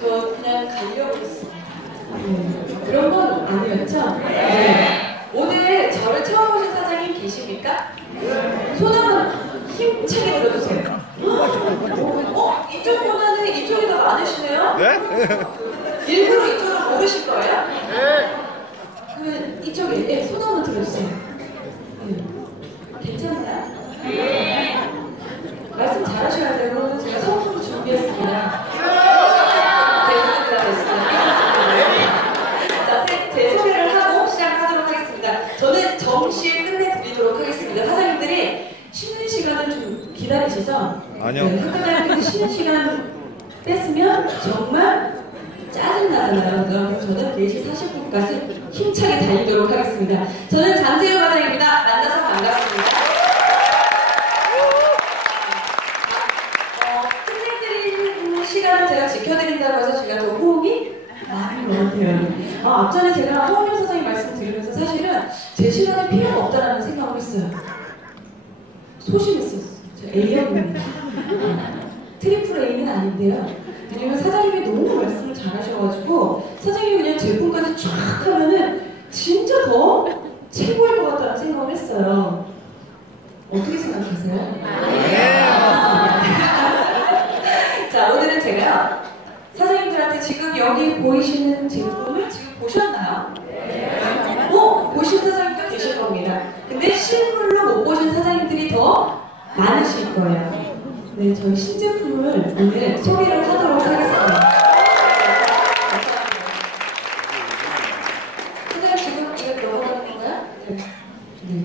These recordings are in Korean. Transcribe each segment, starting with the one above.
저 그냥 가려고 했어요. 그런 건 아니었죠? 네. 오늘 저를 처음 오신 사장님 계십니까? 손 한번 힘차게 들어주세요. 이쪽보다는 이쪽이 더 많으시네요? 네? 일부러 이쪽으로 모르실 거예요? 네. 그러면 이쪽에 네, 손 한번 들어주세요. 네. 괜찮나요? 네. 말씀 잘하셔야 돼요. 제가 성품 준비했습니다. 자, 제 소개를 하고 시작하도록 하겠습니다. 저는 정시에 끝내드리도록 하겠습니다. 사장님들이 쉬는 시간을 좀 기다리시죠? 아니요. 네, 학교 다닐 때 쉬는 시간 뺐으면 정말 짜증나잖아요. 그래서 저는 4시 40분까지 힘차게 달리도록 하겠습니다. 저는 장재우 과장입니다. 만나서 반갑습니다. 끝내드리는 시간을 제가 지켜드린다고 해서 제가 더 호흡이 많은 것 같아요. 앞전에 제가 허은영 사장님 말씀 드리면서 사실은 제 시간에 필요가 없다라는 생각을 했어요. 소심했었어요. 저 A형입니다. 트리플 A는 아닌데요. 왜냐면 사장님이 너무 말씀을 잘하셔가지고 사장님이 그냥 제품까지 쫙 하면은 진짜 더 최고일 것 같다는 생각을 했어요. 어떻게 생각하세요? 자, 오늘은 제가 사장님들한테 지금 여기 보이시는 제품을 지금 보셨나요? 네. 보신 사장님도 계실 겁니다. 근데 실물로 못 보신 사장님들이 더 많으실 거예요. 네, 저희 신제품을 오늘 소개를 하도록 하겠습니다. 사장님 지금 이거 넘어가는 건가요? 네.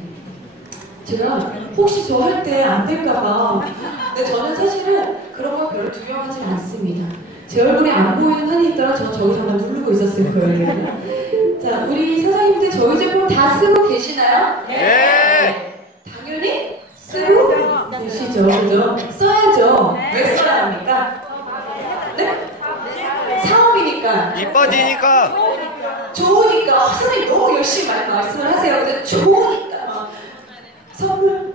제가 혹시 저 할 때 안 될까봐. 근데 저는 사실은 그런 거 별로 두려워하지 않습니다. 제 얼굴이 안 보이는 한이 있더라 저 저기서 막 누르고 있었을 거예요. 자, 우리 사장님들 저희 제품 다 쓰고 계시나요? 네. 당연히 쓰고 계시죠. 그죠? 써야죠. 왜 써야 합니까? 네? 사업이니까. 이뻐지니까. 좋으니까. 선생님 너무 열심히 말씀을 하세요. 근데 좋으니까. 선물.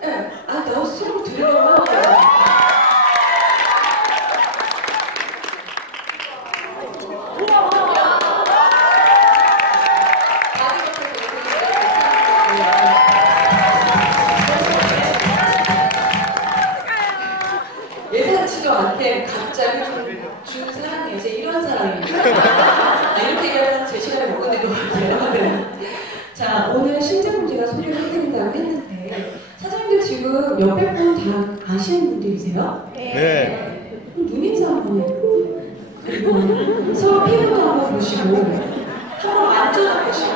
네. 나 수업 드리려고 하는 거야. 예상치도 않게 갑자기 준 사람이 이제 이런 사람입니다. 이렇게 얘기하면 제 시간에 못 끝낼 것 같아요. 네. 자, 오늘 신제품 제가 소개를 해드린다고 했는데 사장님들 지금 옆에 분 다 아시는 분들이세요? 네. 눈인사 한번 해요. 그리고 서로 피부도 한번 보시고 한번 만져도 보시고.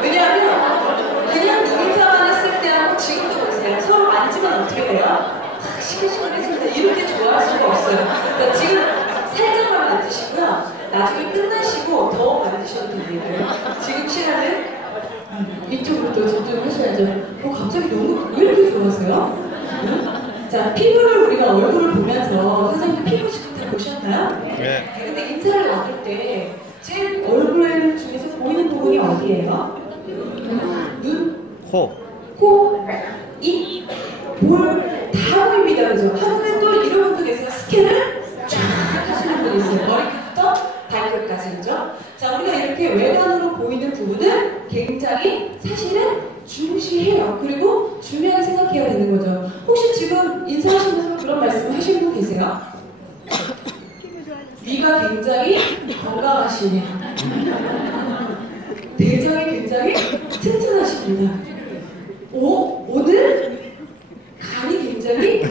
왜냐하면 그냥 눈인사만 했을 때하고 지금도 보세요. 서로 만지면 어떻게 돼요? 시끌시끌해지는데 이렇게 좋아할 수가 없어요. 그러니까 지금 살짝만 만드시고요. 나중에 끝나시고 더 만드셔도 됩니다. 지금 시간은 이쪽으로 또 집중하셔야죠. 갑자기 너무 왜 이렇게 좋아하세요? 자, 피부를 우리가 얼굴을 보면서 선생님 피부 지금 다 보셨나요? 네. 근데 인사를 나눌 때 제일 얼굴 중에서 보이는 부분이 어디예요? 눈, 코, 입, 볼 다 보입니다. 그죠? 한국에 또 이런 분도 계세요. 스캔을 쫙 하시는 분이 있어요. 머리끝부터 발끝까지. 그죠? 자, 우리가 이렇게 외관으로 보이는 부분은 굉장히 사실은 중시해요. 그리고 중요하게 생각해야 되는 거죠. 혹시 지금 인사하시면서 그런 말씀 하시는 분 계세요? 위가 굉장히 건강하시네요. 대장이 굉장히 튼튼하십니다. 오늘 간이 굉장히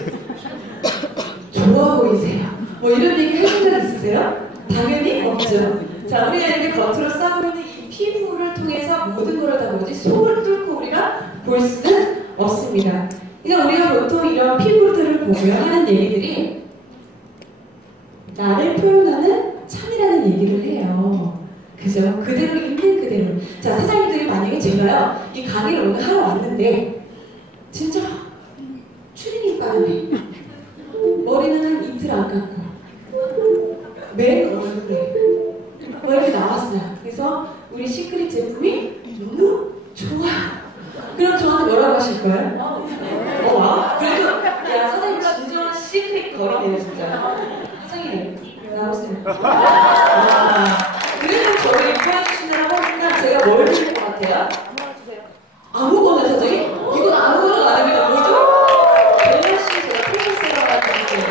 좋아 보이세요. 뭐 이런 얘기 하신 적 있으세요? 당연히 없죠. 자, 우리가 이렇게 겉으로 싸고 있는 이 피부를 통해서 모든 걸 다 보지 속을 뚫고 우리가 볼 수는 없습니다. 그러니까 우리가 보통 이런 피부들을 보면 하는 얘기들이 나를 표현하는 참이라는 얘기를 해요. 그죠? 그대로 있는 그대로. 자, 사장님들이 만약에 제가요, 이 강의를 오늘 하러 왔는데, 진짜 추리닝 빠르네. 머리는 한 이틀 안 감고 맨 얼굴에 이렇게 나왔어요. 그래서 우리 시크릿 제품이 너무 좋아. 그럼 저한테 뭐라고 하실 거예요? 와, 그래도 야 사장님 진정한 시크릿 거리네요 진짜. 사장님 나오세요. 그래도 저를 이뻐해 주신다고 하니까 제가 뭘 드릴 것 같아요? 아무거나 사장님? 이건 아무거나 아닙니다. 뭐죠? 벨라씨 제가 패션세라고 드릴게요.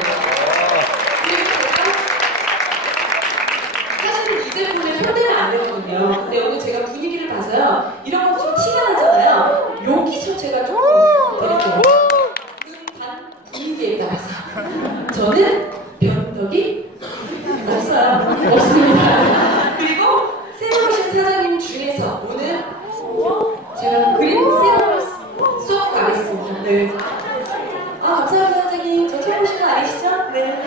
사실은 이 제품에 소개를 안 했거든요. 근데 오늘 제가 분위기를 봐서요. 이런 거 좀 티가 나잖아요. 여기서 제가 조금 드릴게요. 단 분위기에 따라서. 저는 변덕이 없어요. 없습니다. 그리고 새로 오신 사장님 중에서 오늘 제가 그림 쌤을 수업 가겠습니다. 네. 감사합니다, 사장님. 저 처음 오신 거 아니시죠? 네.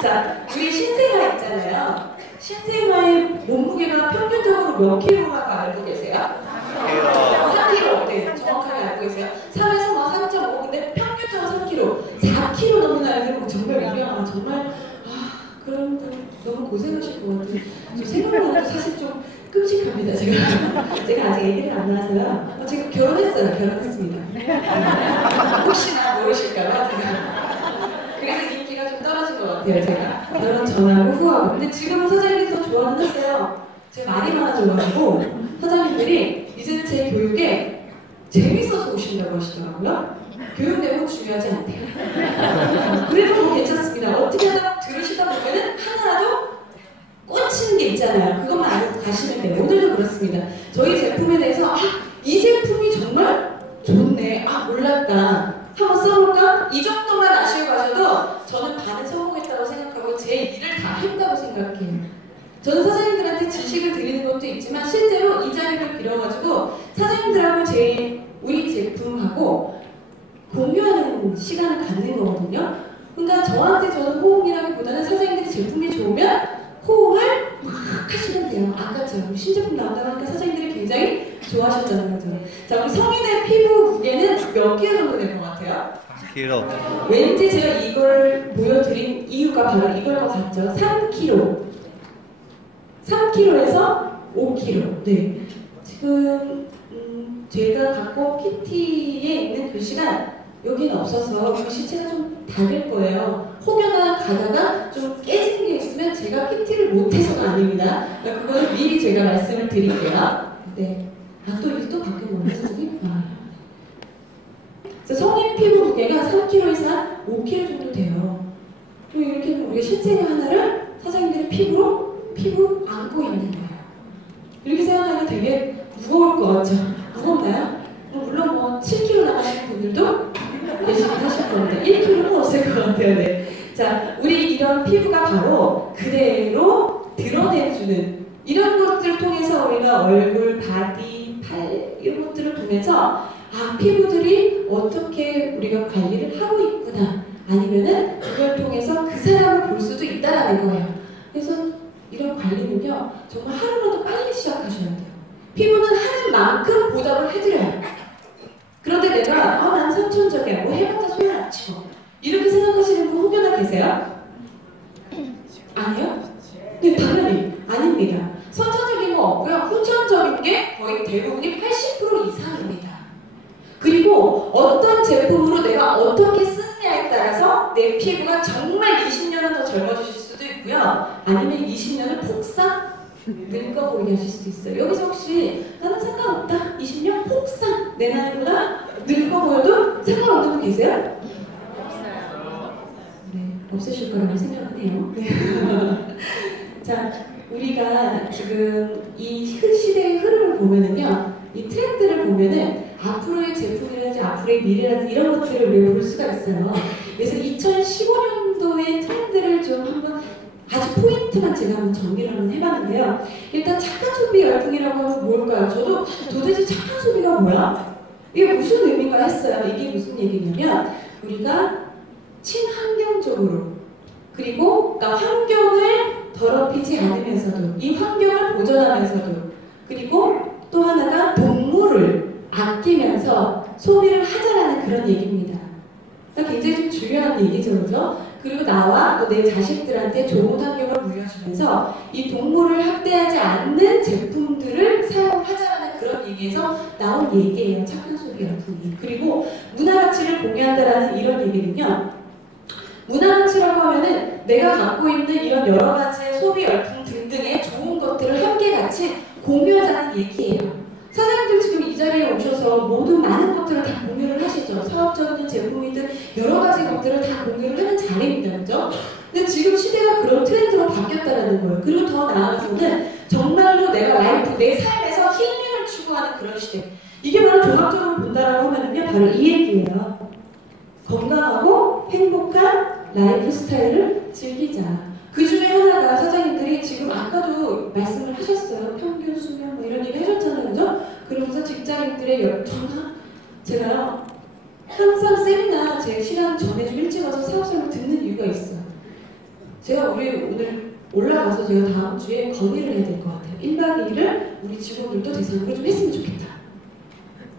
자, 우리 신생아 있잖아요. 신생아의 몸무게가 평균적으로 몇 킬로라고 알고 계세요? 3kg. 네, 정확하게 알고 계세요. 3에서 막 3.5. 근데 평균적으로 3kg. 4kg 넘는 아이들은 정말 유명한, 정말, 그런 분 너무 고생하실 것 같아요. 저 생각만 해도 사실 좀 끔찍합니다, 지금. 제가 아직 애기를 안 낳아서요. 지금 결혼했어요. 결혼했습니다. 혹시나 모르실까봐 제가. 그래서 인기가 좀 떨어진 것 같아요, 제가. 결혼 전하고 후하고. 근데 지금은 사장님이 더 좋아는 했어요. 제가 말이 많아져가지고 사장님들이 이제는 제 교육에 재밌어서 오신다고 하시더라고요. 교육 내용 중요하지 않대요. 그래도 뭐 괜찮습니다. 어떻게 하다 들으시다 보면은 하나라도 꽂히는 게 있잖아요. 그것만 알고 가시면 돼요. 오늘도 그렇습니다. 저희 제품에 대해서 이 제품이 정말 좋네. 몰랐다. 한번 써볼까? 이 정도만 아시고 가셔도 저는 반은 성공했다고 생각하고 제 일을 다 했다고 생각해요. 저는 사장님들한테 지식을 드리는 것도 있지만 실제로 이 자리를 빌어가지고 사장님들하고 우리 제품하고 공유하는 시간을 갖는 거거든요. 그러니까 저는 호응이라기보다는 사장님들이 제품이 좋으면 호응을 막 하시면 돼요. 아까처럼 신제품 나온다고 하니까 사장님들이 굉장히 좋아하셨다는 거죠. 자, 우리 성인의 피부 무게는 몇 킬로 정도 되는 것 같아요? 3kg. 왠지 제가 이걸 보여드린 이유가 바로 이걸 것 같죠? 3kg. 3kg에서 5kg. 네. 지금 제가 갖고 PT에 있는 글씨가 여기는 없어서 글씨체가 좀 다를 거예요. 혹여나 가다가 좀 깨진 게 있으면 제가 PT를 못해서가 아닙니다. 그러니까 그거는 미리 제가 말씀을 드릴게요. 네. 또 이게 또 바뀐 거예요, 선생님? 성인 피부 무게가 3kg에서 한 5kg 정도 돼요. 그리고 이렇게 우리가 신생아 하나를 사장님들이 피부 안고 있는 거예요. 이렇게 생각하면 되게 무거울 것 같죠? 무겁나요? 물론 뭐 7kg 나가시는 분들도 계시긴 하실 건데 1kg는 없을 것 같아요. 네. 자, 우리 이런 피부가 바로 그대로 드러내주는 이런 것들을 통해서 우리가 얼굴, 바디, 팔 이런 것들을 통해서 피부들이 어떻게 우리가 관리를 하고 있구나 아니면은 그걸 통해서 그 사람을 볼 수도 있다라는 거예요. 그래서 이런 관리는요 정말 하루라도 빨리 시작하셔야 돼요. 피부는 하는 만큼 보답을 해드려요. 그런데 내가 난 선천적이야 뭐 해봤자 소용없지 뭐 이렇게 생각하시는 분 혹여나 계세요? 아니요? 네, 당연히 아닙니다. 선천적인 거 없고요. 후천적인 게 거의 대부분이 80% 이상입니다. 그리고 어떤 제품으로 내가 어떻게 쓰느냐에 따라서 내 피부가 정말 20년은 더 젊어지실 수도 있고요. 아니면 20년을 폭삭 늙어 보이게 하실 수도 있어요. 여기서 혹시 나는 상관없다. 20년 폭삭 내 나이보다 늙어 보여도 상관없는 분 계세요? 네, 없으실 거라고 생각은 해요. 네. 자, 우리가 지금 이 시대의 흐름을 보면은요, 이 트렌드를 보면은 앞으로의 제품이라든지 앞으로의 미래라든지 이런 것들을 우리가 볼 수가 있어요. 그래서 2015년도의 트렌드를 좀 한번 아주 포인트만 제가 한번 정리를 한번 해봤는데요. 일단 착한 소비 열풍이라고 하면 뭘까요? 저도 도대체 착한 소비가 뭐야? 이게 무슨 의미인가 했어요. 이게 무슨 얘기냐면 우리가 친환경적으로 그리고 그러니까 환경을 더럽히지 않으면서도 이 환경을 보존하면서도 그리고 또 하나가 동물을 아끼면서 소비를 하자라는 그런 얘기입니다. 굉장히 좀 중요한 얘기죠, 그죠? 그리고 나와 또 내 자식들한테 좋은 환경을 물려주면서 이 동물을 학대하지 않는 제품들을 사용하자라는 그런 얘기에서 나온 얘기예요. 착한 소비 열풍이. 그리고 문화 가치를 공유한다라는 이런 얘기는요. 문화 가치라고 하면은 내가 갖고 있는 이런 여러 가지의 소비 열풍 등등의 좋은 것들을 함께 같이 공유하자는 얘기예요. 사장님들 지금 이 자리에 오셔서 모두 많은 것들을 다 공유를 하시죠. 사업적인 제품이든 여러 가지 것들을 다 공유를 하는 자리입니다. 그죠? 근데 지금 시대가 그런 트렌드로 바뀌었다는 거예요. 그리고 더 나아가서는 정말로 내가 라이프, 내 삶에서 힐링을 추구하는 그런 시대. 이게 바로 종합적으로 본다라고 하면요. 바로 이 얘기예요. 건강하고 행복한 라이프 스타일을 즐기자. 그 중에 하나가 사장님들이 지금 아까도 말씀을 하셨어요. 평균 수명 뭐 이런 얘기 하셨잖아요. 그죠? 그러면서 직장인들의 열정과 제가 항상 세미나 제 시간 전에 좀 일찍 와서 사업설명 듣는 이유가 있어요. 제가 오늘 올라가서 제가 다음 주에 건의를 해야 될 것 같아요. 1박 2일을 우리 직원들도 대상으로 좀 했으면 좋겠다.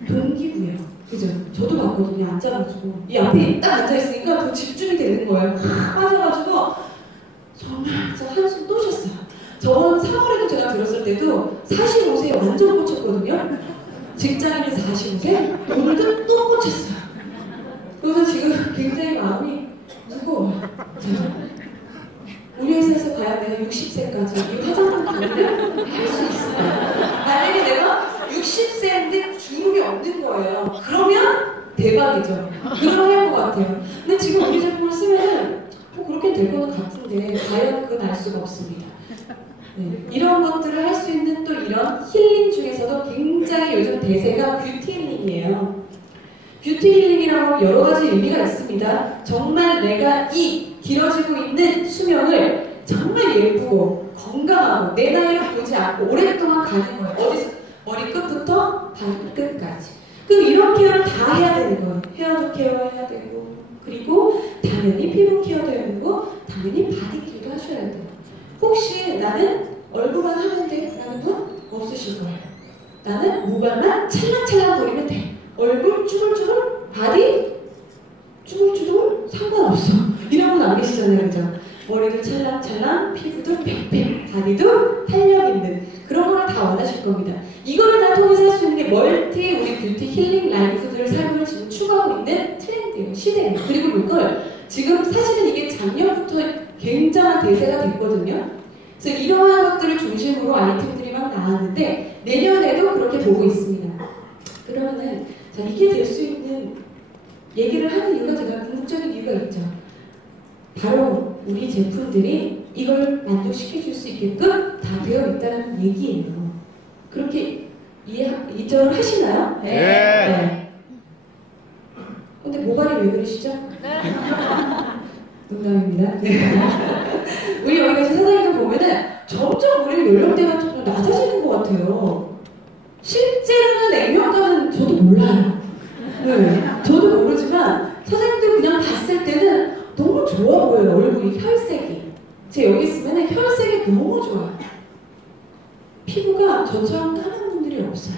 동기부여. 그죠? 저도 봤거든요. 앉아가지고. 이 앞에 딱 앉아있으니까 더 집중이 되는 거예요. 빠져가지고 정말 진짜 한숨 또 쉬었어요. 저번 3월에도 제가 들었을 때도 45세에 완전 꽂혔거든요. 직장인이 45세? 오늘도 또 꽂혔어요. 그래서 지금 굉장히 마음이 무거워요. 우리 회사에서 과연 내가 60세까지 이 화장품 관리를 할 수 있어요. 만약에 내가 60세인데 주름이 없는 거예요. 그러면 대박이죠. 그러면 할 것 같아요. 근데 지금 우리 제품을 쓰면은 뭐 그렇게 될 거는 같은데 과연 그건 알 수가 없습니다. 네, 이런 것들을 할 수 있는 또 이런 힐링 중에서도 굉장히 요즘 대세가 뷰티 힐링이에요. 뷰티 힐링이라고 하면 여러 가지 의미가 있습니다. 정말 내가 이 길어지고 있는 수명을 정말 예쁘고 건강하고 내 나이를 보지 않고 오랫동안 가는 거예요. 어디서 머리끝부터 발끝까지. 그럼 이런 케어를 다 해야 되는 거예요. 헤어도 케어해야 되고 그리고 당연히 피부 케어도 해야 되고 당연히 바디 케어도 하셔야 돼요. 혹시 나는 얼굴만 하면 돼? 라는 분 없으실 거예요. 나는 모발만 찰랑찰랑 거리면 돼. 얼굴 쭈글쭈글, 바디 쭈글쭈글 상관없어. 이런 분 안 계시잖아요. 그죠? 머리도 찰랑찰랑, 피부도 팽팽, 바디도 탄력 있는 그런 거를 다 원하실 겁니다. 이거를 다 통해서 할 수 있는 게 멀티 우리 뷰티 힐링 라이프들을 삶을 지금 추구하고 있는 트렌드예요. 시대예요. 그리고 이걸 지금 사실은 이게 작년부터 굉장한 대세가 됐거든요. 그래서 이러한 것들을 중심으로 아이템들이 막 나왔는데 내년에도 그렇게 보고 있습니다. 그러면은 자, 이게 될 수 있는 얘기를 하는 이유가 제가 궁극적인 이유가 있죠. 바로 우리 제품들이 이걸 만족시켜줄 수 있게끔 다 되어 있다는 얘기예요. 그렇게 이해를 하시나요? 네. 네. 근데 모발이 왜 그러시죠? 농담입니다. 네. 우리 여기 계신 사장님들 보면은 점점 우리 연령대가 좀 낮아지는 것 같아요. 실제로는 액면가는 저도 몰라요. 네. 저도 모르지만 사장님들 그냥 봤을 때는 너무 좋아 보여요. 얼굴이 혈색이. 제가 여기 있으면 혈색이 너무 좋아요. 피부가 저처럼 까만 분들이 없어요.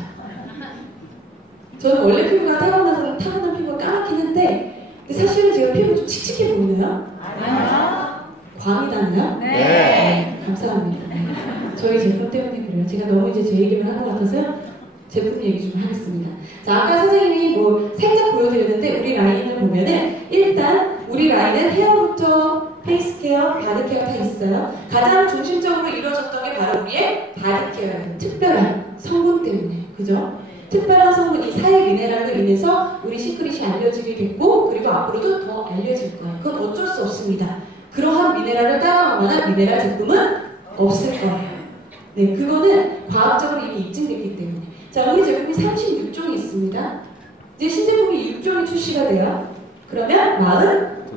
저는 원래 피부가 타고난 피부가 까맣긴 한데 사실은 제가 피부가 좀 칙칙해 보이나요? 광이 나나요? 네. 감사합니다. 네. 저희 제품 때문에 그래요. 제가 너무 이제 제 얘기를 한 것 같아서요. 제품 얘기 좀 하겠습니다. 자, 아까 선생님이 뭐 살짝 보여드렸는데 우리 라인을 보면은 일단 우리 라인은 헤어부터 페이스 케어, 바디 케어 다 있어요. 가장 중심적으로 이루어졌던 게 바로 우리의 바디 케어예요. 특별한 성분 때문에. 그죠? 특별한 성분, 이 사회 미네랄로 인해서 우리 시크릿이 알려지게 됐고 그리고 앞으로도 더 알려질 거예요. 그건 어쩔 수 없습니다. 그러한 미네랄을 따라갈 만한 미네랄 제품은 없을 거예요. 네, 그거는 과학적으로 이미 입증됐기 때문에. 자, 우리 제품이 36종이 있습니다. 이제 신제품이 6종이 출시가 돼요. 그러면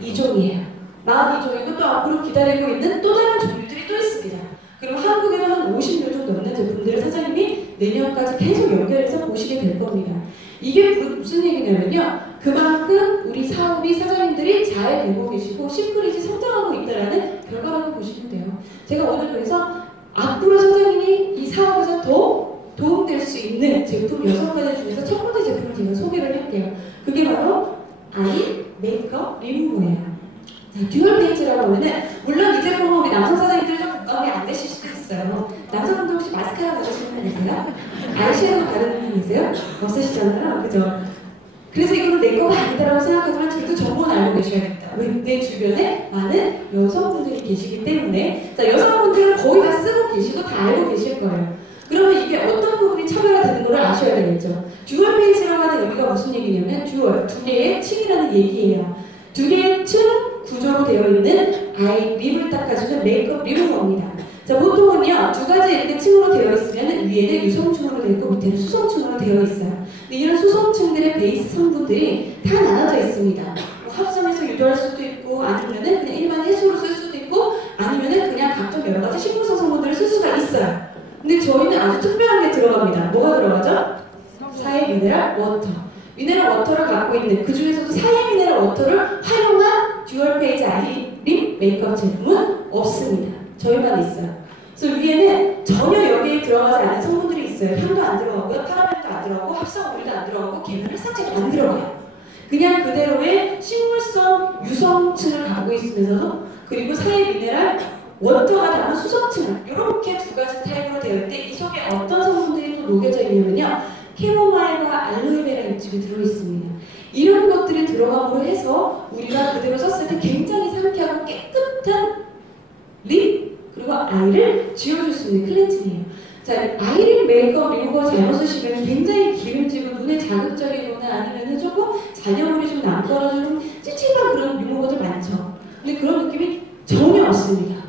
42종이에요. 42종이고 또 앞으로 기다리고 있는 또 다른 종류들이 또 있습니다. 그리고 한국에는 한 50여 종 넘는 제품들을 사장님이 내년까지 계속 연결해서 보시게 될 겁니다. 이게 무슨 얘기냐면요. 그만큼 우리 사업이 사장님들이 잘 되고 계시고 시크릿이 성장하고 있다는 결과라고 보시면 돼요. 제가 오늘 그래서 앞으로 사장님이 이 사업에서 더 도움될 수 있는 제품 6가지 중에서 첫 번째 제품을 제가 소개를 할게요. 그게 바로 아이 메이크업 리무버예요. 듀얼 페이지라고 하면은 물론 이 제품은 우리 남성 사장님들이 좀 공감이 안 되실 수도 있어요. 남성분들 혹시 마스카라 바르시는 분이세요? 아이섀도우 바르는 분이세요? 없으시잖아요, 그죠? 그래서 이거는 내 거가 아니다라고 생각하지만 저도 정보는 알고 계셔야겠다. 왜? 내 주변에 많은 여성분들이 계시기 때문에. 자, 여성분들은 거의 다 쓰고 계시고 다 알고 계실 거예요. 그러면 이게 어떤 부분이 차별화 되는 걸 아셔야 되겠죠. 듀얼 페이지라고 하는 의미가 무슨 얘기냐면 듀얼, 두 개의 층이라는 얘기예요. 두 개의 층 구조로 되어 있는 아이 립을 닦아주는 메이크업 리무버입니다. 자, 보통은요, 두 가지 이렇게 층으로 되어 있으면 위에는 유성층으로 되어 있고 밑에는 수성층으로 되어 있어요. 근데 이런 수성층들의 베이스 성분들이 다 나눠져 있습니다. 뭐 합성해서 유도할 수도 있고, 아니면은 그냥 일반 해수로 쓸 수도 있고, 아니면은 그냥 각종 여러 가지 식물성 성분들을 쓸 수가 있어요. 근데 저희는 아주 특별한 게 들어갑니다. 뭐가 들어가죠? 사해 미네랄 워터. 미네랄 워터를 갖고 있는, 그 중에서도 사해 미네랄 워터를 활용한 듀얼 페이지 아이 립 메이크업 제품은 없습니다. 저희만 있어요. 그래서 위에는 전혀 여기에 들어가지 않은 성분들이 있어요. 향도 안 들어가고요, 파라벤도 안 들어가고, 합성 오일도 안 들어가고, 계면 활성제도 안 들어가요. 그냥 그대로의 식물성 유성층을 갖고 있으면서도, 그리고 사해 미네랄 워터가 담은 수성층, 이렇게 두 가지 타입으로 되어 있는데 이 속에 어떤 성분들이 또 녹여져 있냐면요, 캐모마일과 알로에베라 잎즙이 들어있습니다. 이런 것들이 들어감으로 해서 우리가 그대로 썼을 때 굉장히 상쾌하고 깨끗한 립 그리고 아이를 지워줄 수 있는 클렌징이에요. 자, 아이립 메이크업 리무버 잘못 쓰시면 굉장히 기름지고 눈에 자극적이거나 아니면 조금 잔여물이 좀 남거나 좀 찝찝한 그런 리무버들 많죠. 근데 그런 느낌이 전혀 없습니다.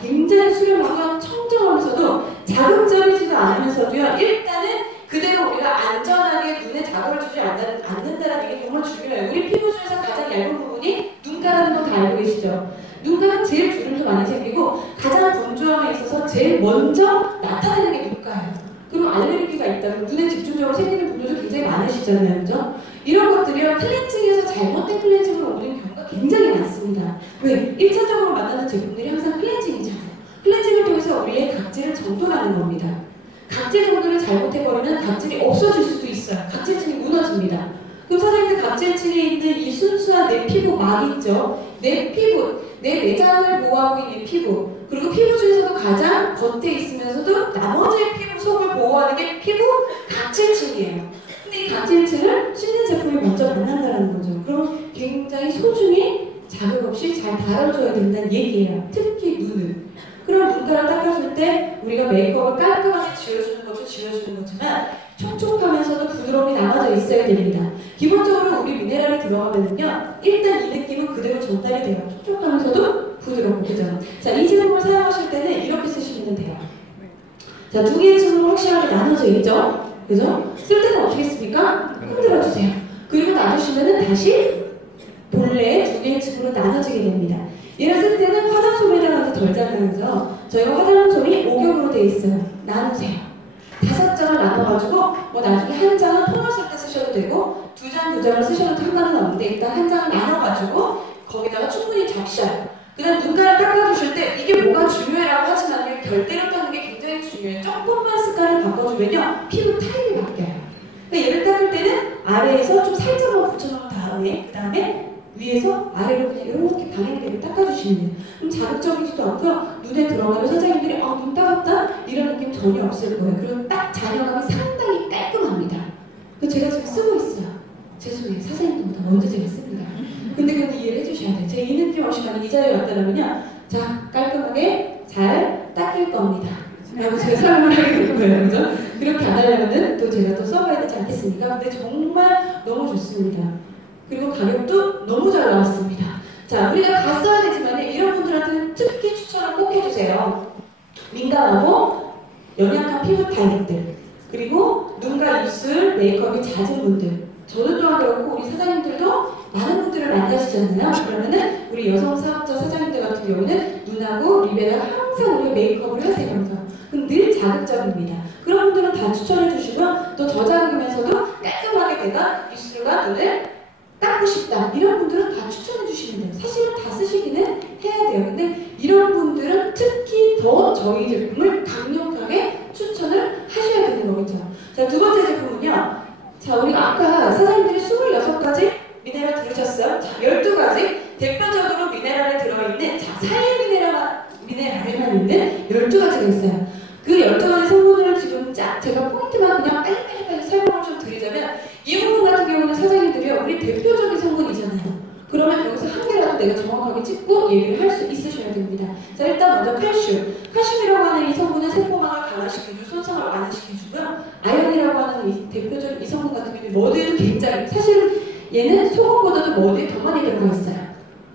굉장히 수려하고 청정하면서도 자극적이지도 않으면서도요, 일단은 그대로 우리가 안전하게 눈에 자극을 주지 않는다는 게 정말 중요해요. 우리 피부 중에서 가장 얇은 부분이 눈가라는 거 다 알고 계시죠? 눈가는 제일 주름도 많이 생기고 가장 건조함에 있어서 제일 먼저 나타나는 게 눈가예요. 그리고 알레르기가 있다면 눈에 집중적으로 생기는 분들도 굉장히 많으시잖아요, 그죠? 이런 것들이요, 클렌징에서 잘못된 클렌징으로 오는 경우가 굉장히 많습니다. 왜? 1차적으로 만나는 제품들이 항상 클렌징이잖아요. 클렌징을 통해서 우리의 각질을 정돈하는 겁니다. 각질 정도를 잘못해버리면 각질이 없어질 수도 있어요. 각질층이 무너집니다. 그럼 사장님들 각질층에 있는 이 순수한 내 피부 막 있죠? 내 피부, 내 내장을 보호하고 있는 피부, 그리고 피부 중에서도 가장 겉에 있으면서도 나머지의 피부 속을 보호하는 게 피부 각질층이에요. 근데 이 각질층을 씻는 제품이 먼저 만난다는 거죠. 그럼 굉장히 소중히 자극 없이 잘 다뤄줘야 된다는 얘기예요. 특히 눈은. 그럼 눈가를 닦아줄 때 우리가 메이크업을 깔끔하게 지워주는 것도 지워주는 거지만 촉촉하면서도 부드러움이 남아져 있어야 됩니다. 기본적으로 우리 미네랄이 들어가면요, 일단 이 느낌은 그대로 전달이 돼요. 촉촉하면서도 부드럽고, 그죠? 자, 이 제품을 사용하실 때는 이렇게 쓰시면 돼요. 자, 두 개의 층으로 확실하게 나눠져 있죠? 그죠? 쓸 때는 어떻게 씁니까? 흔들어주세요. 그리고 놔두시면은 다시 본래의 두 개의 층으로 나눠지게 됩니다. 얘를 쓸 때는 화장솜에다가 덜 자르면서 저희가 화장솜이 5겹으로 되어 있어요. 나누세요. 5장을 나눠가지고 뭐 나중에 한 장은 토너 쓸 때 쓰셔도 되고 두 장을 쓰셔도 상관은 없는데 일단 한 장을 나눠가지고 거기다가 충분히 적셔요. 그 다음 눈가를 닦아주실 때 이게 뭐가 중요해라고 하지만 결대로 닦는 게 굉장히 중요해요. 조금만 습관을 바꿔주면요, 피부 타입이 바뀌어요. 그러니까 얘를 닦을 때는 아래에서 좀 살짝만 붙여놓은 다음에 그 다음에 위에서 아래로 그냥 이렇게 방향대로 닦아주시면 돼요. 그럼 자극적이지도 않고요, 눈에 들어가면 사장님들이 눈 따갑다? 이런 느낌 전혀 없을 거예요. 그리고 딱 잔여감이 상당히 깔끔합니다. 제가 지금 쓰고 있어요. 죄송해요. 사장님들보다 먼저 제가 씁니다. 근데 그건 이해를 해주셔야 돼요. 제 이 느낌 없이 만약 이 자리에 왔다면요, 자, 깔끔하게 잘 닦일 겁니다. 라고 제가 설명을 하게 되는 거예요. 그죠? 그렇게 안 하려면 또 제가 또 써봐야 되지 않겠습니까? 근데 정말 너무 좋습니다. 그리고 가격도 너무 잘 나왔습니다. 자, 우리가 다 써야 되지만 이런 분들한테는 특히 추천을 꼭 해주세요. 민감하고 연약한 피부 타입들, 그리고 눈과 입술 메이크업이 잦은 분들, 저도 또한 그렇고 우리 사장님들도 많은 분들을 만나시잖아요. 그러면은 우리 여성 사업자 사장님들 같은 경우는 눈하고 립에다가 항상 우리가 메이크업을 하세요. 그럼 늘 자극적입니다. 그런 분들은 다 추천해 주시고요. 또 저자극이면서도 깔끔하게 내가 입술과 눈을 닦고 싶다, 이런 분들은 다 추천해 주시면 돼요. 사실은 다 쓰시기는 해야 돼요. 근데 이런 분들은 특히 더 저희 제품을 강력하게 추천을 하셔야 되는 거겠죠. 자, 두 번째 제품은요, 자, 우리가 아까 사장님들이 26가지 미네랄 들으셨어요. 미네랄에만 있는 12가지가 있어요. 그 12가지 성분을 지금 쫙 제가 포인트만 그냥 빨리 설명을 좀 드리자면 이 부분 같은 경우는 사장님들이요, 우리 대표적인 성분이잖아요. 그러면 여기서 한 개라도 내가 정확하게 찍고 얘기를 할 수 있으셔야 됩니다. 자, 일단 먼저 칼슘. 칼슘이라고 하는 이 성분은 세포망을 강화시켜주고 손상을 완화시켜주고요. 아연이라고 하는 이 대표적인 이 성분 같은 경우는 머리에도 굉장히, 사실은 얘는 소금보다도 머리에 더 많이 들어가 있어요.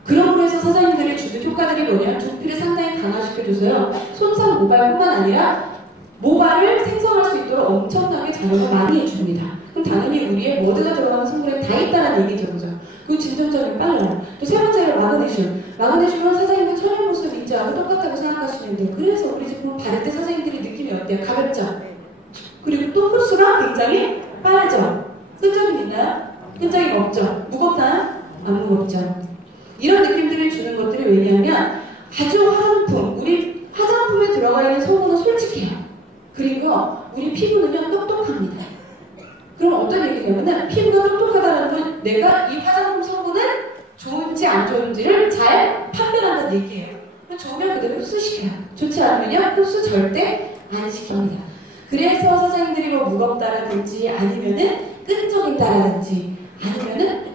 그럼으로 해서 사장님들이 주는 효과들이 뭐냐면 두피를 상당히 강화시켜줘서요. 손상 모발뿐만 아니라 모발을 생성할 수 있도록 엄청나게 작용을 많이 해줍니다. 그럼 당연히 우리의 머드가 들어가는 성분이 다 있다는 얘기죠, 그죠? 그 진전점이 빨라요. 또 세 번째로 마그네슘. 마그네슘은 사장님들 천연모습 인자하고 똑같다고 생각하시면 돼요. 그래서 우리 제품 바를 때 사장님들이 느낌이 어때요? 가볍죠? 그리고 또 흡수가 굉장히 빠르죠? 끈적임 있나요? 끈적임 없죠? 무겁나요? 안 무겁죠? 이런 느낌들을 주는 것들이 왜냐하면 아주 화장품, 우리 화장품에 들어가 있는 성분은 솔직해요. 그리고 우리 피부는요, 똑똑합니다. 그럼 어떤 얘기냐면 피부가 똑똑하다는 건 내가 이 화장품 성분은 좋은지 안 좋은지를 잘 판별한다는 얘기예요. 좋으면 그대로 흡수시켜요. 좋지 않으면요, 흡수 절대 안 시킵니다. 그래서 사장님들이 뭐 무겁다라든지 아니면은 끈적인다라든지 아니면은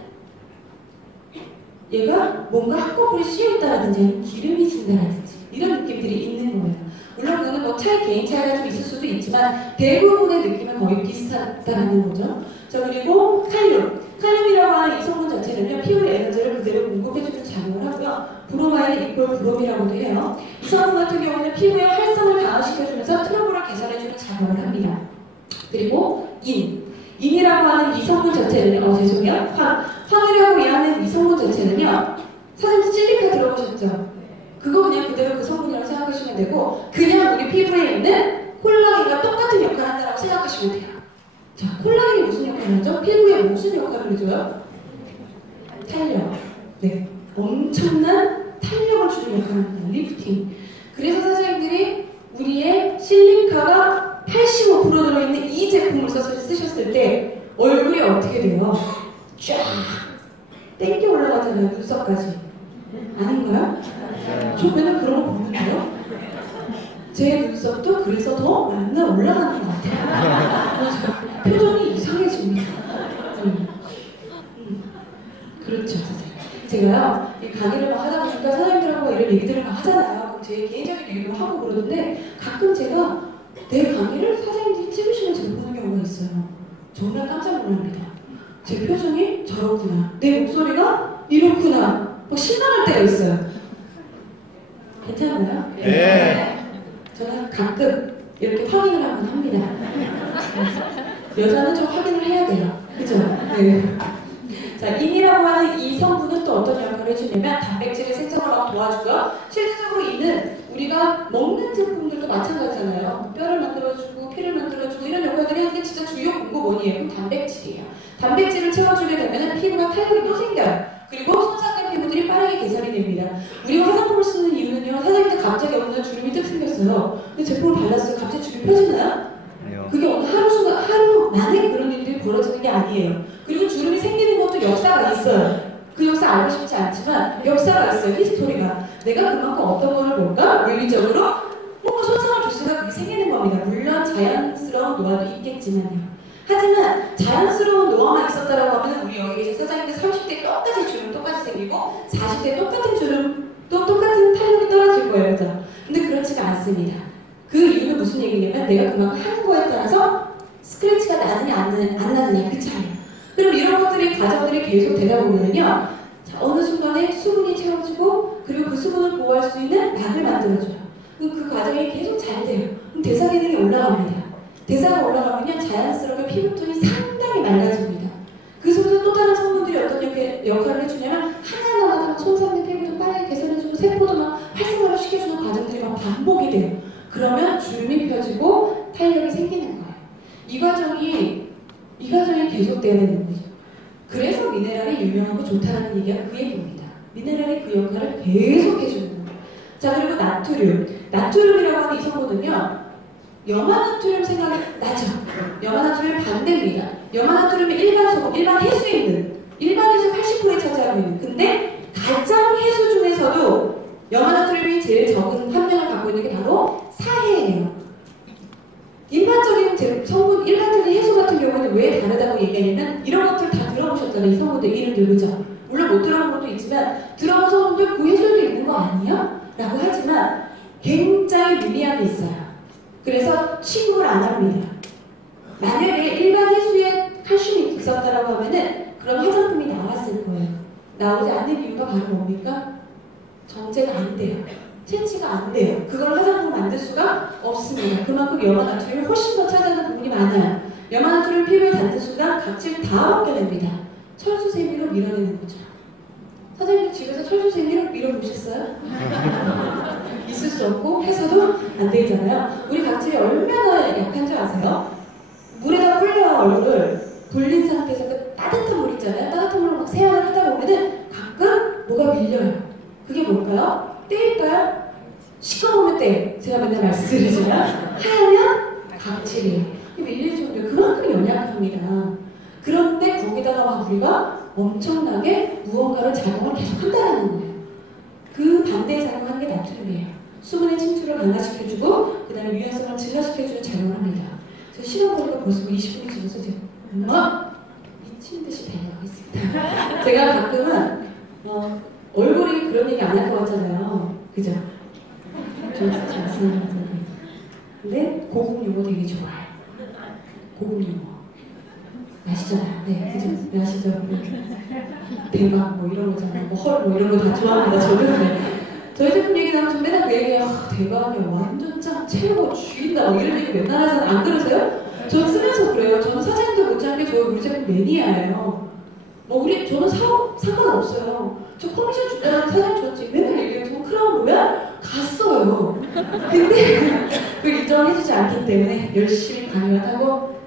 얘가 뭔가 한꺼풀이 씌어있다라든지 기름이 진다라든지 이런 느낌들이 있는 거예요. 물론 그거는 뭐 개인 차이가 좀 있을 수도 있지만 대부분의 느낌은 거의 비슷하다는 거죠. 자, 그리고 칼륨. 칼륨이라고 하는 이 성분 자체는요, 피부의 에너지를 그대로 공급해주는 작용을 하고요. 브로마이드 이퀄 브롬이라고도 해요. 이 성분 같은 경우는 피부의 활성을 강화시켜주면서 트러블을 개선해주는 작용을 합니다. 그리고 인이라고 하는 이 성분 자체는요, 죄송해요. 황이라고 하는 이 성분 자체는요, 사실 실리카 들어보셨죠? 그거 그냥 그대로 그 성분이라고 생각하시면 되고, 그냥 우리 피부에 있는 콜라겐과 똑같은 역할을 한다고 생각하시면 돼요. 자, 콜라겐이 무슨 역할을 하죠? 피부에 무슨 역할을 해줘요? 탄력. 네. 엄청난 탄력을 주는 역할을 합니다. 리프팅. 그래서 사장님들이 우리의 실리카가 85% 들어있는 이 제품을 쓰셨을 때 얼굴이 어떻게 돼요? 쫙 땡겨 올라가잖아요. 눈썹까지. 아닌가요? 저 맨날 그런 거 보는데요? 제 눈썹도 그래서 더 맨날 올라가는 것 같아요. 표정이 이상해집니다. 그렇죠, 선생님. 제가요, 이 강의를 막 하다 보니까 사장님들하고 이런 얘기들을 막 하잖아요. 그럼 제 개인적인 얘기를 하고 그러는데 가끔 제가 내 강의를 사장님들이 찍으시면 제가 보는 경우가 있어요. 정말 깜짝 놀랍니다. 제 표정이 저렇구나. 내 목소리가 이렇구나. 막 실망할 때가 있어요. 괜찮나요? 네. 저는 가끔 이렇게 확인을 한번 합니다. 여자는 좀 확인을 해야 돼요. 그죠? 네. 자, 인이라고 하는 이 성분은 또 어떤 역할을 해주냐면 단백질의 생성을 막 도와주고요. 실질적으로 인은 우리가 먹는 제품들도 마찬가지잖아요. 뼈를 만들어주고 피를 만들어주고 이런 역할들이 하는데 진짜 주요 공급원이에요. 단백질이에요. 단백질을 채워주게 되면 피부가 탄력이 또 생겨요. 그리고 손상된 피부들이 빠르게 개선이 됩니다. 우리가 화장품을 쓰는 이유는요, 사장님들 갑자기 어느 날 주름이 뜩 생겼어요. 근데 제품을 발랐어요. 갑자기 주름이 펴지나요? 아니요. 그게 어느 하루 만에 그런 일들이 벌어지는 게 아니에요. 그리고 주름이 생기는 것도 역사가 있어요. 그 역사 알고 싶지 않지만 역사가 있어요. 히스토리가. 내가 그만큼 어떤 거를 뭔가 물리적으로 뭔가 손상을 줬으니까 그게 생기는 겁니다. 물론 자연스러운 노화도 있겠지만요. 하지만 자연스러운 노화만 있었다라고 하면 우리 여기 계신 사장님들 30대 똑같이 주름 똑같이 생기고 40대 똑같은 주름 또 똑같은 탄력이 떨어질 거예요. 그죠? 근데 그렇지가 않습니다. 그 이유는 무슨 얘기냐면 내가 그만큼 하는 거에 따라서 스크래치가 나느냐 안 나느냐 그 차이예요. 그럼 이런 것들이 과정들이 계속 되다 보면은요, 자, 어느 순간에 수분이 채워지고 그리고 그 수분을 보호할 수 있는 막을 만들어줘요. 그 과정이 계속 잘 돼요. 그럼 대사 기능이 올라갑니다. 대사가 올라가면 자연스럽게 피부톤이 상당히 맑아집니다. 그 속에서 또 다른 성분들이 어떤 역할을 해주냐면 하나하나 손상된 피부도 빠르게 개선해주고 세포도 막 활성화를 시켜주는 과정들이 막 반복이 돼요. 그러면 주름이 펴지고 탄력이 생기는 거예요. 이 과정이 계속돼야 되는 거죠. 그래서 미네랄이 유명하고 좋다는 얘기가 그 얘기입니다. 미네랄이 그 역할을 계속 해주는 거예요. 자, 그리고 나트륨. 나트륨이라고 하는 이 성분은요, 염화나트륨 생각이 나죠? 염화나트륨 반대입니다. 염화나트륨이 일반 소금, 일반 해수에 있는, 일반 해수 80%에 차지하고 있는. 근데 가장 해수 중에서도 염화나트륨이 제일 적은 함량을 갖고 있는 게 바로 사해예요. 일반적인 성분, 일반적인 해수 같은 경우는 왜 다르다고 얘기하냐면 이런 것들 다 들어보셨잖아요. 이 성분들 이름들 그죠? 물론 못 들어본 것도 있지만 들어본 성분들 그 해수도 있는 거 아니야? 라고 하지만 굉장히 미미하게 있어요. 그래서 취급을 안 합니다. 만약에 일반 해수에 칼슘이 있었다라고 하면은 그런 화장품이 나왔을 거예요. 나오지 않는 이유가 바로 뭡니까? 정제가 안 돼요. 채취가 안 돼요. 그걸 화장품 만들 수가 없습니다. 그만큼 염화나트륨이 훨씬 더 차지하는 부분이 많아요. 염화나트륨 피부에 닿는 순간 각질 다 벗겨냅니다. 철수세미로 밀어내는 거죠. 사장님 집에서 철수세미로 밀어보셨어요? 있을 수 없고 해서도 안 되잖아요. 우리 각질이 얼마나 약한 줄 아세요? 물에다 불려 얼굴을 불린 상태에서 그 따뜻한 물 있잖아요. 따뜻한 물로 막 세안을 하다 보면은 가끔 뭐가 밀려요. 그게 뭘까요? 때일까요? 시커보면 때. 제가 맨날 말씀드리지만 하얀면 각질이에요. 밀릴 정도로 그만큼 연약합니다. 그런데 거기다가 우리가 엄청나게 무언가를 작용을 계속 한다는 거예요. 그 반대의 작용하는 게 나트륨이에요. 수분의 침투를 강화시켜주고 그 다음에 유연성을 증가시켜주는 작용을 합니다. 저 시간 보니까 벌써 20분이 지나서 지금 미친 듯이 달려가고 있습니다. 제가 가끔은 얼굴이 그런 얘기 안 할 것 같잖아요. 그죠? 좀 말씀을 하잖아요. 근데 고급 용어 되게 좋아요. 고급 용어. 아시잖아요. 네, 그죠? 네, 아시죠? 대박 뭐 이런 거잖아요. 뭐 헐 뭐 이런 거 다 좋아합니다. 저도 네. 저희 제품 얘기 나오면 맨날 그 얘기해요. 대박이야. 완전 짱 최고 죽인다. 뭐 이런 얘기 맨날 하잖아요. 안 그러세요? 저 쓰면서 그래요. 저는 사장님도 못하는 게 저희 우리 제품 매니아예요. 저는 상관없어요. 저 커미션 준다는 사장님 줬지. 맨날 얘기해요. 저 크라운 뭐야? 갔어요. 근데 그걸 인정해주지 않기 때문에 열심히 강요하고